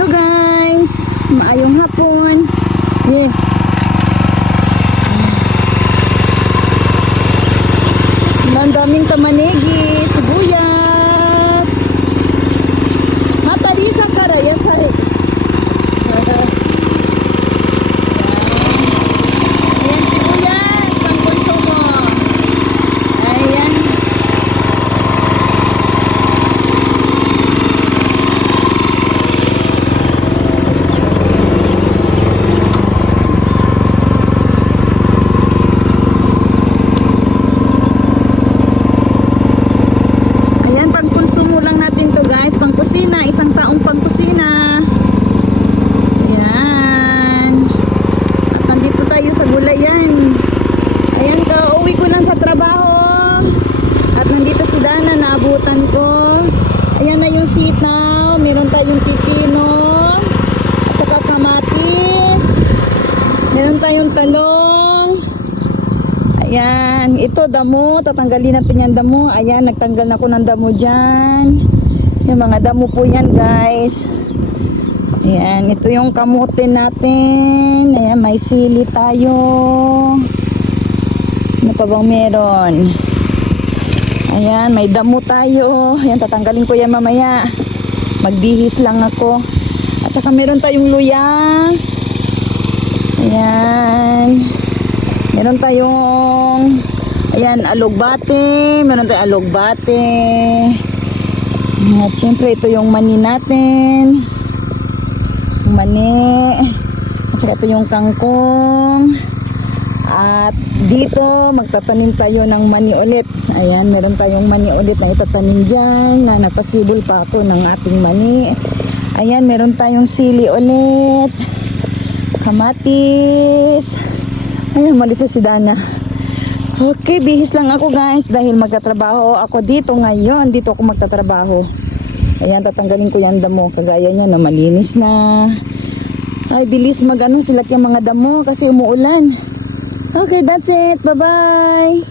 Hello guys! Maayong hapon. Yeah. Ang daming tamanegi, sibuyas. Matarisa kara, yes hari. Ayan sibuyas, pang konsumo. Ayan. Ayan, pang konsumo lang natin to guys. Pang kusina, isang taong pang kusina. Ayan. At nandito tayo sa gulayan. Ayan ka, uwi ko lang sa trabaho. At nandito si Dana, naabutan ko. Ayan na yung sitaw. Meron tayong pipino. At saka kamatis. Meron tayong talong. Ayan, ito damo, tatanggalin natin yung damo. Ayan, nagtanggal na ako ng damo dyan. Yung mga damo po yan, guys. Ayan, ito yung kamote natin. Ayan, may sili tayo. Ano pa bang meron? Ayan, may damo tayo. Ayan, tatanggalin ko yan mamaya. Magbihis lang ako. At saka meron tayong luya. Ayan. Meron tayong ayan, alogbate, meron tayong alogbate. At siyempre ito yung mani natin. Yung mani. At saka ito yung kangkong. At dito magtatanim tayo ng mani ulit. Ayan, meron tayong mani ulit na itatanim dyan na napasibol pa ako ng ating mani. Ayan, meron tayong sili ulit. Kamatis. Ayun, malis na si Dana. Okay, bihis lang ako guys dahil magtatrabaho ako dito ngayon. Dito ako magtatrabaho. Ayan, tatanggalin ko yan damo. Kagaya niya na malinis na. Ay, bilis magano silat yung mga damo kasi umuulan. Okay, that's it. Bye-bye.